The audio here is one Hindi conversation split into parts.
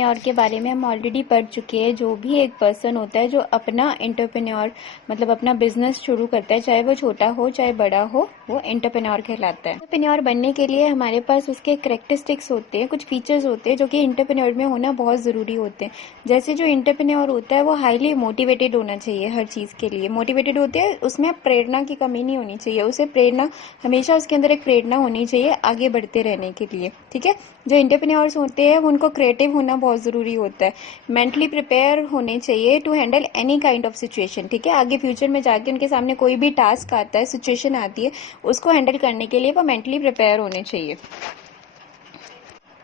एंटरप्रेन्योर के बारे में हम ऑलरेडी पढ़ चुके हैं। जो भी एक पर्सन होता है जो अपना एंटरप्रेन्योर मतलब अपना बिजनेस शुरू करता है, चाहे वो छोटा हो चाहे बड़ा हो, वो एंटरप्रेन्योर कहलाता है। एंटरप्रेन्योर बनने के लिए हमारे पास उसके कैरेक्टरिस्टिक्स होते हैं, कुछ फीचर्स होते हैं जो कि एंटरप्रेन्योर में होना बहुत जरूरी होते हैं। जैसे जो एंटरप्रेन्योर होता है वो हाईली मोटिवेटेड होना चाहिए, हर चीज के लिए मोटिवेटेड होते हैं, उसमें प्रेरणा की कमी नहीं होनी चाहिए, उसे प्रेरणा हमेशा उसके अंदर एक प्रेरणा होनी चाहिए आगे बढ़ते रहने के लिए। ठीक है, जो एंटरप्रेन्योर्स होते हैं उनको क्रिएटिव होना बहुत जरूरी होता है, मेंटली प्रिपेयर होने चाहिए to handle any kind of situation. ठीक है, आगे फ्यूचर में जाके उनके सामने कोई भी टास्क आता है, सिचुएशन आती है, उसको हैंडल करने के लिए वो मेंटली प्रिपेयर होने चाहिए।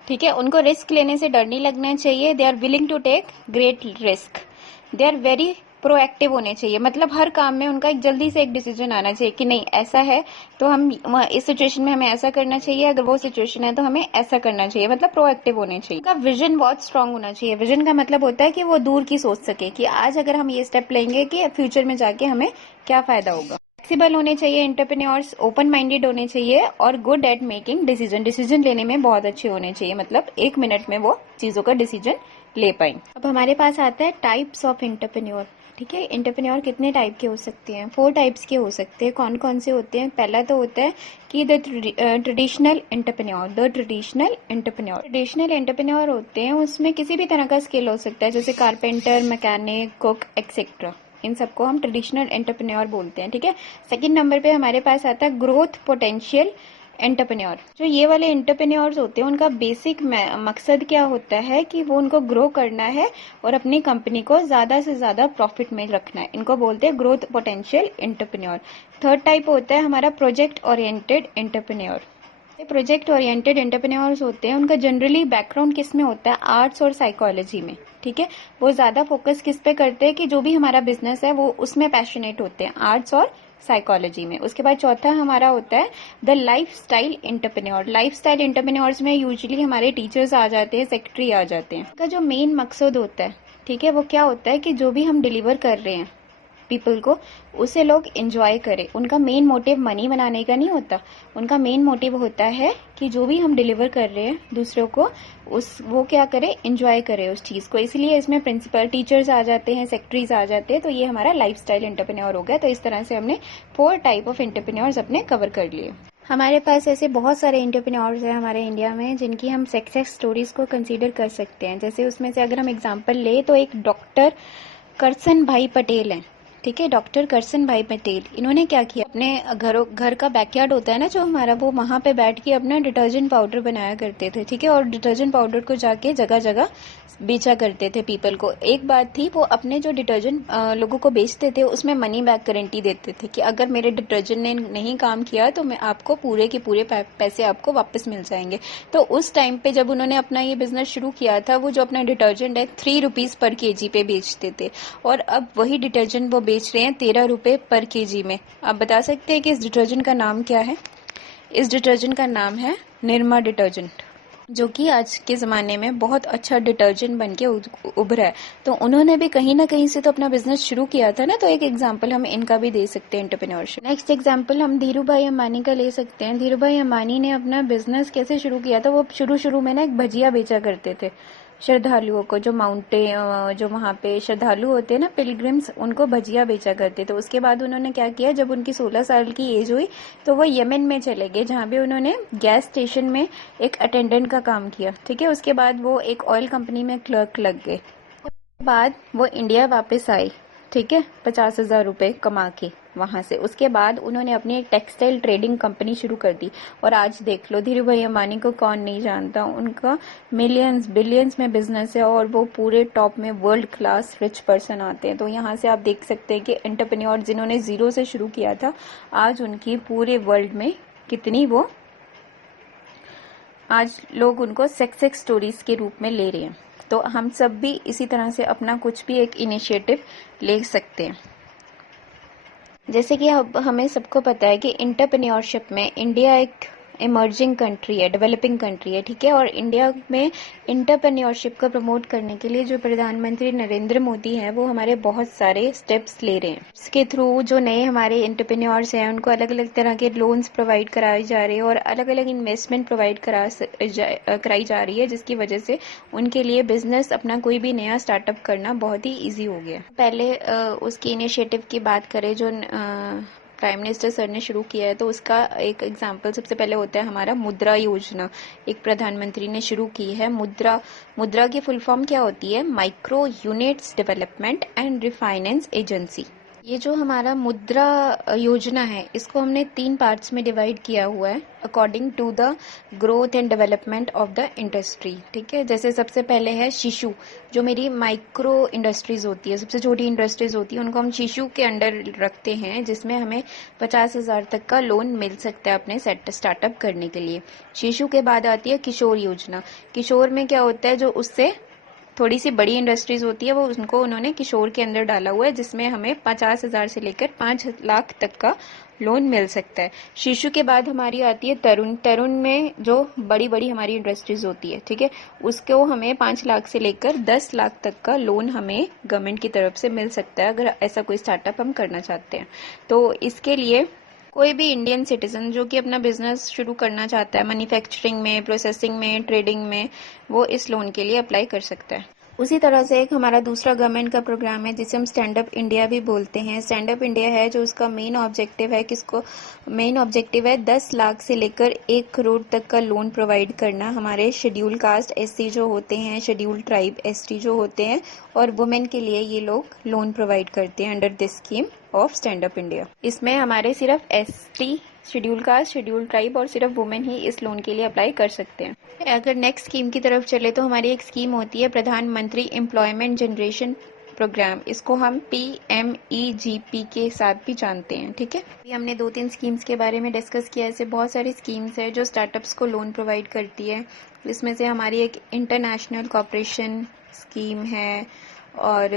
ठीक है, उनको रिस्क लेने से डर नहीं लगना चाहिए। They are willing to take great risk. They are very proactive होने चाहिए, मतलब हर काम में उनका एक जल्दी से एक डिसीजन आना चाहिए कि नहीं ऐसा है तो हम इस सिचुएशन में हमें ऐसा करना चाहिए, अगर वो सिचुएशन है तो हमें ऐसा करना चाहिए, मतलब प्रोएक्टिव होने चाहिए। उनका विजन बहुत स्ट्रांग होना चाहिए। विजन का मतलब होता है कि वो दूर की सोच सके कि आज अगर हम ये स्टेप लेंगे कि फ्यूचर में जाके हमें क्या फायदा होगा। फ्लेक्सिबल होने चाहिए एंटरप्रेन्योर्स, ओपन माइंडेड होने चाहिए और good at making decision. Decision लेने में बहुत अच्छे होने चाहिए, मतलब 1 मिनट में वो चीजों का डिसीजन ले पाए। अब हमारे पास आता है टाइप्स ऑफ एंटरप्रेन्योर। ठीक है, एंटरप्रेन्योर कितने टाइप के हो सकते हैं? 4 टाइप्स के हो सकते हैं। कौन कौन से होते हैं? पहला तो होता है कि the traditional entrepreneur. The traditional entrepreneur, traditional entrepreneur होते हैं उसमें किसी भी तरह का स्किल हो सकता है, जैसे कारपेंटर, मैकेनिक, कुक एक्सेट्रा। इन सबको हम ट्रेडिशनल एंटरप्रेन्योर बोलते हैं। ठीक है, सेकंड नंबर पे हमारे पास आता है ग्रोथ पोटेंशियल एंटरप्रेन्योर। जो ये वाले एंटरप्रेन्योर्स होते हैं उनका बेसिक मकसद क्या होता है कि वो उनको ग्रो करना है और अपनी कंपनी को ज्यादा से ज्यादा प्रॉफिट में रखना है। इनको बोलते हैं growth potential entrepreneur. Third type होता है हमारा project oriented entrepreneur. Project oriented entrepreneurs होते हैं, उनका जनरली बैकग्राउंड किस में होता है? आर्ट्स और साइकोलॉजी में। ठीक है, वो ज्यादा फोकस किस पे करते हैं कि जो भी हमारा बिजनेस है वो उसमें पैशनेट होते हैं, आर्ट्स और साइकोलॉजी में। उसके बाद चौथा हमारा होता है the life style entrepreneur. Life style entrepreneurs में यूजुअली हमारे टीचर्स आ जाते हैं, सेक्रेटरी आ जाते हैं। इनका जो मेन मकसद होता है, ठीक है, वो क्या होता है कि जो भी हम डिलीवर कर रहे हैं पीपल को, उसे लोग एंजॉय करें। उनका मेन मोटिव मनी बनाने का नहीं होता, उनका मेन मोटिव होता है कि जो भी हम डिलीवर कर रहे हैं दूसरों को, वो क्या करे? एंजॉय करे उस चीज को। इसलिए इसमें प्रिंसिपल टीचर्स आ जाते हैं, सेक्रेटरीज आ जाते हैं। तो ये हमारा लाइफ स्टाइल एंटरप्रेन्योर हो गया। तो इस तरह से हमने 4 टाइप ऑफ एंटरप्रेन्योर्स अपने कवर कर लिए। हमारे पास ऐसे बहुत सारे एंटरप्रेन्योर्स हैं हमारे इंडिया में जिनकी हम सक्सेस स्टोरीज को कंसीडर कर सकते हैं। जैसे उसमें से अगर हम एग्जांपल ले तो एक डॉक्टर करसन भाई पटेल हैं। ठीक है, डॉक्टर करसन भाई पटेल, इन्होंने क्या किया, अपने घर का बैकयार्ड होता है ना जो हमारा, वो वहां पे बैठ के अपना डिटर्जेंट पाउडर बनाया करते थे। ठीक है, और डिटर्जेंट पाउडर को जाके जगह जगह बेचा करते थे पीपल को। एक बात थी, वो अपने जो डिटर्जेंट लोगों को बेचते थे उसमें मनी बैक गारंटी देते थे कि अगर मेरे डिटर्जेंट ने नहीं काम किया तो मैं आपको पूरे के पूरे पैसे आपको वापस मिल जाएंगे। तो उस टाइम पे जब उन्होंने अपना ये बिजनेस शुरू किया था, वो जो अपना डिटर्जेंट है 3 रुपीज पर केजी पे बेचते थे, और अब वही डिटर्जेंट वो बेच रहे हैं 13 रुपए पर केजी में। आप बता सकते हैं कि इस डिटर्जेंट का नाम क्या है? इस डिटर्जेंट का नाम है निरमा डिटर्जेंट, जो कि आज के जमाने में बहुत अच्छा डिटर्जेंट बन के उभरा है। तो उन्होंने भी कहीं ना कहीं से तो अपना बिजनेस शुरू किया था ना, तो एक एग्जांपल हम इनका भी दे सकते हैं एंटरप्रेन्योरशिप। नेक्स्ट एग्जांपल हम धीरू भाई अंबानी का ले सकते हैं। धीरू भाई अंबानी ने अपना बिजनेस कैसे शुरू किया था? वो शुरू में ना एक भजिया बेचा करते थे श्रद्धालुओं को, जो वहाँ पे श्रद्धालु होते हैं ना, पिलग्रिम्स, उनको भजिया बेचा करते। तो उसके बाद उन्होंने क्या किया, जब उनकी 16 साल की एज हुई तो वो यमन में चले गए, जहाँ पे उन्होंने गैस स्टेशन में एक अटेंडेंट का काम किया। ठीक है, उसके बाद वो एक ऑयल कंपनी में क्लर्क लग गए। उसके बाद वो इंडिया वापस आए, ठीक है, 50,000 रुपए कमा के वहां से। उसके बाद उन्होंने अपनी एक टेक्सटाइल ट्रेडिंग कंपनी शुरू कर दी, और आज देख लो धीरू भाई अंबानी को कौन नहीं जानता। उनका मिलियंस बिलियंस में बिजनेस है, और वो पूरे टॉप में वर्ल्ड क्लास रिच पर्सन आते हैं। तो यहाँ से आप देख सकते हैं कि एंटरप्रेन्योर जिन्होंने जीरो से शुरू किया था, आज उनकी पूरे वर्ल्ड में कितनी वो, आज लोग उनको सक्सेस स्टोरीज के रूप में ले रहे हैं। तो हम सब भी इसी तरह से अपना कुछ भी एक इनिशिएटिव ले सकते हैं। जैसे कि अब हमें सबको पता है कि एंटरप्रेन्योरशिप में इंडिया एक इमर्जिंग कंट्री है, डेवलपिंग कंट्री है, ठीक है। और इंडिया में एंटरप्रेन्योरशिप को प्रमोट करने के लिए जो प्रधानमंत्री नरेंद्र मोदी हैं वो हमारे बहुत सारे स्टेप्स ले रहे हैं। इसके थ्रू जो नए हमारे एंटरप्रेन्योर्स हैं उनको अलग अलग तरह के लोन्स प्रोवाइड कराए जा रहे हैं और अलग अलग इन्वेस्टमेंट प्रोवाइड कराई जा रही है, जिसकी वजह से उनके लिए बिजनेस अपना कोई भी नया स्टार्टअप करना बहुत ही ईजी हो गया। पहले उसकी इनिशिएटिव की बात करें जो प्राइम मिनिस्टर सर ने शुरू किया है, तो उसका एक एग्जाम्पल सबसे पहले होता है हमारा मुद्रा योजना। एक प्रधानमंत्री ने शुरू की है मुद्रा की फुल फॉर्म क्या होती है? Micro units development and refinance agency. ये जो हमारा मुद्रा योजना है इसको हमने 3 पार्ट्स में डिवाइड किया हुआ है according to the growth and development of the industry, ठीक है। जैसे सबसे पहले है शिशु, जो मेरी माइक्रो इंडस्ट्रीज होती है, सबसे छोटी इंडस्ट्रीज होती है, उनको हम शिशु के अंडर रखते हैं, जिसमें हमें 50,000 तक का लोन मिल सकता है अपने स्टार्टअप करने के लिए। शिशु के बाद आती है किशोर योजना। किशोर में क्या होता है, जो उससे थोड़ी सी बड़ी इंडस्ट्रीज होती है वो उनको उन्होंने किशोर के अंदर डाला हुआ है, जिसमें हमें 50,000 से लेकर 5 लाख तक का लोन मिल सकता है। शिशु के बाद हमारी आती है तरुण में जो बड़ी बड़ी हमारी इंडस्ट्रीज होती है, ठीक है, उसको हमें 5 लाख से लेकर 10 लाख तक का लोन हमें गवर्नमेंट की तरफ से मिल सकता है अगर ऐसा कोई स्टार्टअप हम करना चाहते हैं। तो इसके लिए कोई भी इंडियन सिटीजन जो कि अपना बिजनेस शुरू करना चाहता है मैन्युफैक्चरिंग में, प्रोसेसिंग में, ट्रेडिंग में, वो इस लोन के लिए अप्लाई कर सकता है। उसी तरह से एक हमारा दूसरा गवर्नमेंट का प्रोग्राम है जिसे हम स्टैंड अप इंडिया भी बोलते हैं। स्टैंड अप इंडिया है जो उसका मेन ऑब्जेक्टिव है 10 लाख से लेकर 1 करोड़ तक का लोन प्रोवाइड करना हमारे शेड्यूल कास्ट एससी जो होते हैं, शेड्यूल ट्राइब एसटी जो होते हैं, और वुमेन के लिए ये लोग लोन प्रोवाइड करते हैं under this scheme of stand up India. इसमें हमारे सिर्फ ST, schedule caste, schedule tribe और सिर्फ वुमेन ही इस लोन के लिए अप्लाई कर सकते हैं। अगर नेक्स्ट स्कीम की तरफ चले तो हमारी एक स्कीम होती है प्रधानमंत्री एम्प्लॉयमेंट जनरेशन प्रोग्राम। इसको हम PMEGP के साथ भी जानते हैं, ठीक है। अभी हमने 2-3 स्कीम्स के बारे में डिस्कस किया। ऐसे बहुत सारी स्कीम्स है जो स्टार्टअप्स को लोन प्रोवाइड करती है। इसमें से हमारी एक इंटरनेशनल कॉपरेशन स्कीम है और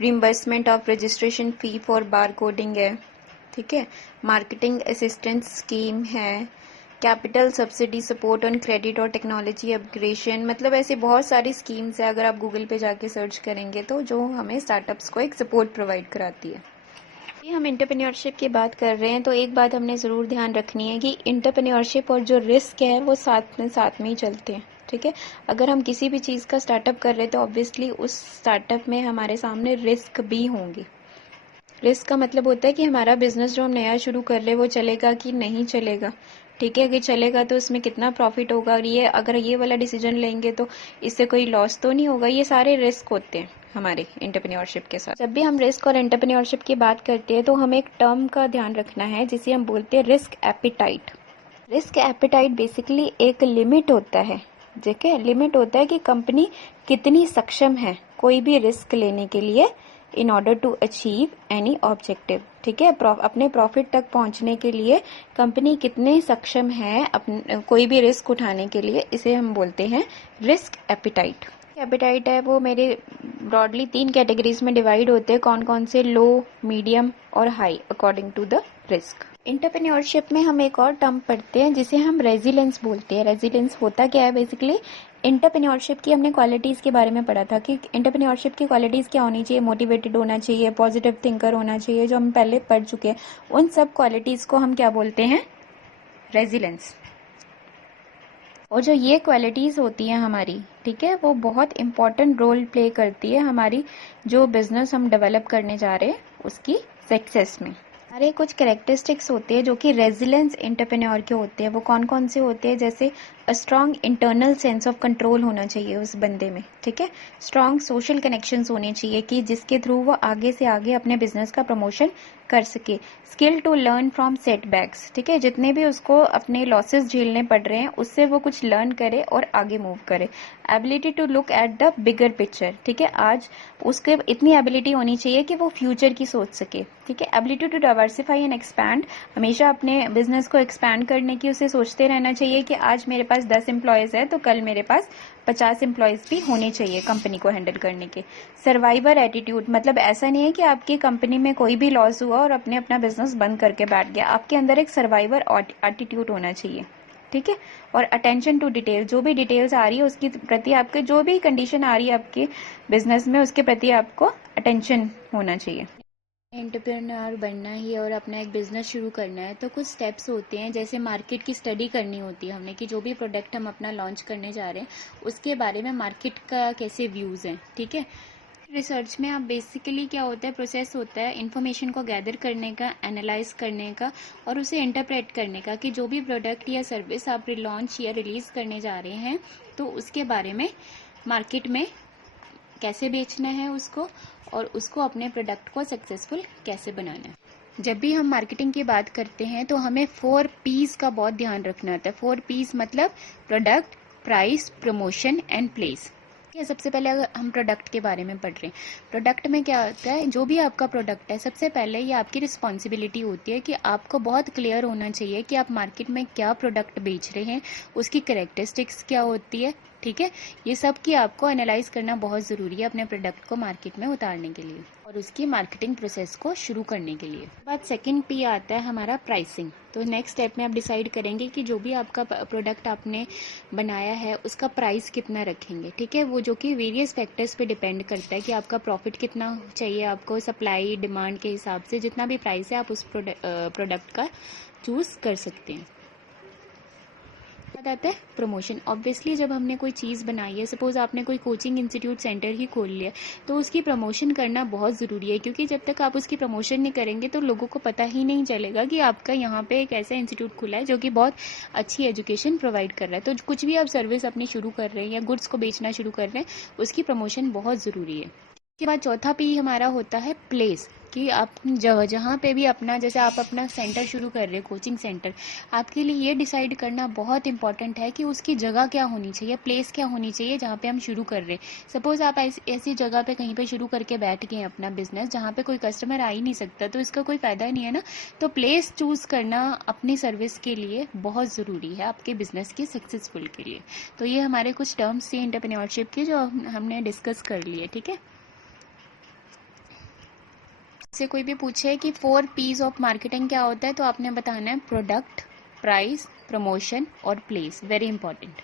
reimbursement of registration fee for bar coding है, ठीक है। मार्केटिंग असिस्टेंस स्कीम है, capital subsidy support on credit और टेक्नोलॉजी अपग्रेडेशन, मतलब ऐसी बहुत सारी स्कीम्स है। अगर आप गूगल पे जाके सर्च करेंगे तो जो हमें स्टार्टअप्स को एक सपोर्ट प्रोवाइड कराती है। ये हम एंटरप्रेन्योरशिप की बात कर रहे हैं तो एक बात हमने ज़रूर ध्यान रखनी है कि एंटरप्रेन्योरशिप और जो रिस्क है वो साथ में ही चलते हैं, ठीक है। अगर हम किसी भी चीज़ का स्टार्टअप कर रहे हैं तो ऑब्वियसली उस स्टार्टअप में हमारे सामने रिस्क भी होंगे। रिस्क का मतलब होता है कि हमारा बिजनेस जो हम नया शुरू कर रहे हैं वो चलेगा कि नहीं चलेगा, ठीक है। अगर चलेगा तो उसमें कितना प्रॉफिट होगा, और ये अगर ये वाला डिसीजन लेंगे तो इससे कोई लॉस तो नहीं होगा। ये सारे रिस्क होते हैं हमारे एंटरप्रेन्योरशिप के साथ। जब भी हम रिस्क और एंटरप्रेन्योरशिप की बात करते हैं तो हमें एक टर्म का ध्यान रखना है जिसे हम बोलते हैं risk appetite. Risk appetite basically एक लिमिट होता है, ठीक है। लिमिट होता है कि कंपनी कितनी सक्षम है कोई भी रिस्क लेने के लिए in order to achieve any objective, ठीक है। अपने प्रॉफिट तक पहुंचने के लिए कंपनी कितने सक्षम है कोई भी रिस्क उठाने के लिए, इसे हम बोलते हैं रिस्क एपिटाइट। एपिटाइट है वो मेरे ब्रॉडली 3 कैटेगरीज में डिवाइड होते हैं। कौन कौन से? लो, मीडियम और high according to the risk. Entrepreneurship में हम एक और टर्म पढ़ते हैं जिसे हम रेजिलेंस बोलते हैं। रेजिलेंस होता क्या है? बेसिकली एंटरप्रेन्योरशिप की हमने क्वालिटीज के बारे में पढ़ा था कि एंटरप्रेन्योरशिप की क्वालिटीज क्या होनी चाहिए। मोटिवेटेड होना चाहिए, पॉजिटिव थिंकर होना चाहिए, जो हम पहले पढ़ चुके हैं। उन सब क्वालिटीज को हम क्या बोलते हैं? रेजिलेंस। और जो ये क्वालिटीज होती हैं हमारी, ठीक है, वो बहुत इंपॉर्टेंट रोल प्ले करती है हमारी जो बिजनेस हम डेवलप करने जा रहे हैं उसकी सक्सेस में। हमारे कुछ कैरेक्टरिस्टिक्स होते हैं जो कि रेजिलेंस एंटरप्रेन्योर के होते हैं। वो कौन कौन से होते हैं? जैसे a strong internal sense of control होना चाहिए उस बंदे में, ठीक है। स्ट्रॉन्ग सोशल कनेक्शंस होने चाहिए कि जिसके थ्रू वो आगे से आगे अपने बिजनेस का प्रमोशन कर सके। Skill to learn from setbacks, ठीक है, जितने भी उसको अपने लॉसेस झेलने पड़ रहे हैं उससे वो कुछ लर्न करे और आगे मूव करे। Ability to look at the bigger picture, ठीक है, आज उसके इतनी एबिलिटी होनी चाहिए कि वो फ्यूचर की सोच सके, ठीक है। Ability to diversify and expand, हमेशा अपने बिजनेस को एक्सपैंड करने की उसे सोचते रहना चाहिए कि आज मेरे पास 10 एम्प्लॉयज है तो कल मेरे पास 50 एम्प्लॉयज भी होने चाहिए कंपनी को हैंडल करने के। सर्वाइवर एटीट्यूड, मतलब ऐसा नहीं है कि आपकी कंपनी में कोई भी लॉस हुआ और अपना बिजनेस बंद करके बैठ गया। आपके अंदर एक सर्वाइवर एटीट्यूड होना चाहिए, ठीक है। और अटेंशन टू डिटेल, जो भी डिटेल्स आ रही है उसके प्रति आपके, जो भी कंडीशन आ रही है आपके बिजनेस में उसके प्रति आपको अटेंशन होना चाहिए। एंटरप्रेन्योर बनना ही और अपना एक बिजनेस शुरू करना है तो कुछ स्टेप्स होते हैं, जैसे मार्केट की स्टडी करनी होती है हमने कि जो भी प्रोडक्ट हम अपना लॉन्च करने जा रहे हैं उसके बारे में मार्केट का कैसे व्यूज़ हैं, ठीक है। रिसर्च में आप बेसिकली क्या होता है, प्रोसेस होता है इन्फॉर्मेशन को गैदर करने का, एनालाइज करने का और उसे इंटरप्रेट करने का कि जो भी प्रोडक्ट या सर्विस आप लॉन्च या रिलीज करने जा रहे हैं तो उसके बारे में मार्केट में कैसे बेचना है उसको और उसको अपने प्रोडक्ट को सक्सेसफुल कैसे बनाना है। जब भी हम मार्केटिंग की बात करते हैं तो हमें 4 P's का बहुत ध्यान रखना होता है। 4 P's मतलब product, price, promotion and place. सबसे पहले अगर हम प्रोडक्ट के बारे में पढ़ रहे हैं, प्रोडक्ट में क्या होता है, जो भी आपका प्रोडक्ट है सबसे पहले ये आपकी रिस्पॉन्सिबिलिटी होती है कि आपको बहुत क्लियर होना चाहिए कि आप मार्केट में क्या प्रोडक्ट बेच रहे हैं, उसकी कैरेक्टरिस्टिक्स क्या होती है, ठीक है। ये सब की आपको एनालाइज करना बहुत ज़रूरी है अपने प्रोडक्ट को मार्केट में उतारने के लिए और उसकी मार्केटिंग प्रोसेस को शुरू करने के लिए। बाद सेकंड P आता है हमारा प्राइसिंग। तो नेक्स्ट स्टेप में आप डिसाइड करेंगे कि जो भी आपका प्रोडक्ट आपने बनाया है उसका प्राइस कितना रखेंगे, ठीक है। वो जो कि वेरियस फैक्टर्स पे डिपेंड करता है कि आपका प्रॉफिट कितना चाहिए आपको, सप्लाई डिमांड के हिसाब से जितना भी प्राइस है आप उस प्रोडक्ट का चूज़ कर सकते हैं। आता है प्रमोशन। ऑब्वियसली जब हमने कोई चीज़ बनाई है, सपोज आपने कोई कोचिंग इंस्टीट्यूट सेंटर ही खोल लिया तो उसकी प्रमोशन करना बहुत ज़रूरी है, क्योंकि जब तक आप उसकी प्रमोशन नहीं करेंगे तो लोगों को पता ही नहीं चलेगा कि आपका यहाँ पे एक ऐसा इंस्टीट्यूट खुला है जो कि बहुत अच्छी एजुकेशन प्रोवाइड कर रहा है। तो कुछ भी आप सर्विस अपनी शुरू कर रहे हैं या गुड्स को बेचना शुरू कर रहे हैं उसकी प्रमोशन बहुत ज़रूरी है। उसके बाद चौथा P हमारा होता है प्लेस, कि आप जहाँ पे भी अपना, जैसे आप अपना सेंटर शुरू कर रहे हैं कोचिंग सेंटर, आपके लिए ये डिसाइड करना बहुत इंपॉर्टेंट है कि उसकी जगह क्या होनी चाहिए, प्लेस क्या होनी चाहिए जहाँ पे हम शुरू कर रहे हैं। सपोज आप ऐसी जगह पे कहीं पे शुरू करके बैठ गए अपना बिजनेस जहाँ पे कोई कस्टमर आ ही नहीं सकता तो इसका कोई फ़ायदा नहीं है ना। तो प्लेस चूज़ करना अपनी सर्विस के लिए बहुत ज़रूरी है आपके बिजनेस की सक्सेसफुल के लिए। तो ये हमारे कुछ टर्म्स थे एंटरप्रेन्योरशिप के जो हमने डिस्कस कर लिए, ठीक है। से कोई भी पूछे कि 4 P's ऑफ मार्केटिंग क्या होता है तो आपने बताना है प्रोडक्ट, प्राइस, प्रमोशन और प्लेस। Very important.